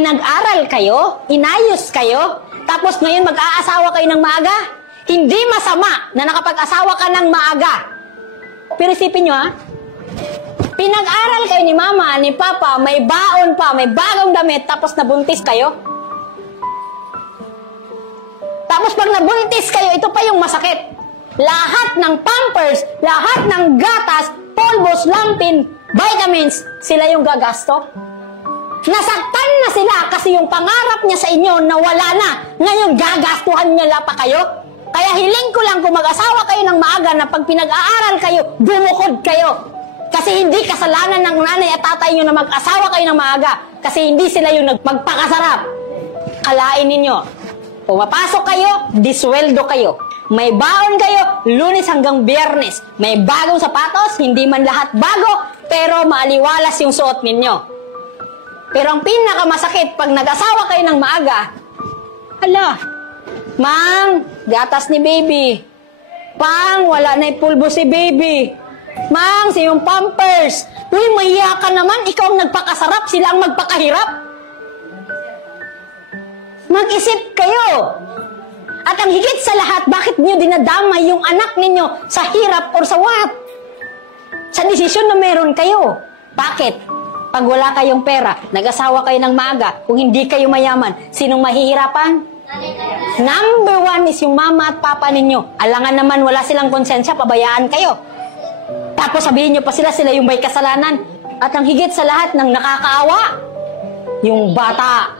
Pinag-aral kayo, inayos kayo, tapos ngayon mag-aasawa kayo ng maaga? Hindi masama na nakapag-asawa ka ng maaga. Pero isipin nyo ha, pinag-aral kayo ni mama, ni papa, may baon pa, may bagong damit, tapos nabuntis kayo. Tapos pag nabuntis kayo, ito pa yung masakit. Lahat ng pampers, lahat ng gatas, polvos, lampin, vitamins, sila yung gagasto. Nasaktan na sila kasi yung pangarap niya sa inyo na wala na. Ngayon gagastuhan niya pa kayo. Kaya hiling ko lang kung mag-asawa kayo ng maaga na pag pinag-aaral kayo, bumukod kayo. Kasi hindi kasalanan ng nanay at tatay nyo na mag-asawa kayo ng maaga. Kasi hindi sila yung magpakasarap. Kalain ninyo. Pumapasok kayo, disweldo kayo. May baon kayo, Lunes hanggang Biyernes. May bagong sapatos, hindi man lahat bago, pero maaliwalas yung suot ninyo. Pero ang pinakamasakit, pag nag-asawa kayo ng maaga, hala, Mang, gatas ni baby. Pang, wala na ipulbo si baby. Mang, sa yung pampers. Uy, mahiya ka naman, ikaw ang nagpakasarap, sila ang magpakahirap. Mag-isip kayo. At ang higit sa lahat, bakit niyo dinadamay yung anak ninyo sa hirap or sa what? Sa desisyon na meron kayo. Bakit? Pag wala kayong pera, nag-asawa kayo ng maaga, kung hindi kayo mayaman, sinong mahihirapan? Number one is yung mama at papa ninyo. Alangan naman wala silang konsensya, pabayaan kayo. Tapos sabihin nyo pa sila yung may kasalanan. At ang higit sa lahat ng nakakaawa, yung bata.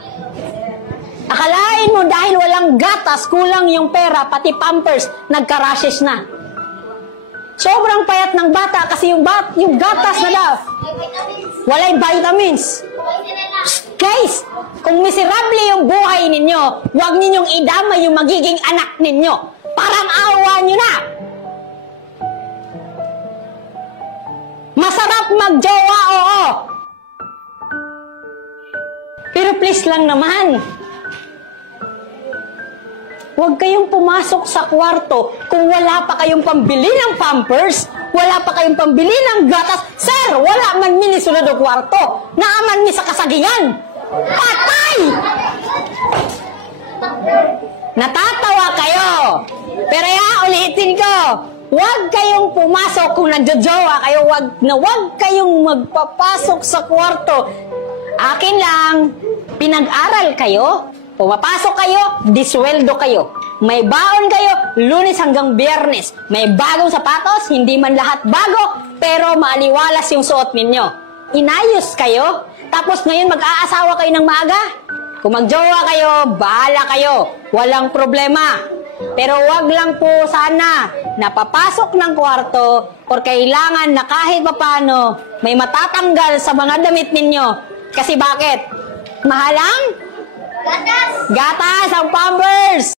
Akalain mo dahil walang gatas, kulang yung pera, pati pampers, nagka-rashes na. Sobrang payat ng bata kasi yung gatas na daw. Walay vitamins. Guys, kung miserable yung buhay ninyo, huwag ninyong idama yung magiging anak ninyo. Parang awa nyo na. Masarap magjowa, oo. Pero please lang naman, huwag kayong pumasok sa kwarto kung wala pa kayong pambili ng pampers, wala pa kayong pambili ng gatas. Sir, wala man minisunod o kwarto. Naaman mi sa kasagingan. Patay! Natatawa kayo. Pero ulitin ko, huwag kayong pumasok kung nagjojowa kayo. Huwag kayong magpapasok sa kwarto. Akin lang, pinag-aral kayo, pumapasok kayo, disweldo kayo. May baon kayo, Lunes hanggang Biyernes. May bagong sapatos, hindi man lahat bago, pero maaliwalas yung suot ninyo. Inayos kayo, tapos ngayon mag-aasawa kayo ng maaga. Kung magjowa kayo, bahala kayo. Walang problema. Pero wag lang po sana napapasok ng kwarto or kailangan na kahit papano may matatanggal sa mga damit ninyo. Kasi bakit? Mahalang? Gatas! Gatas ang pampers!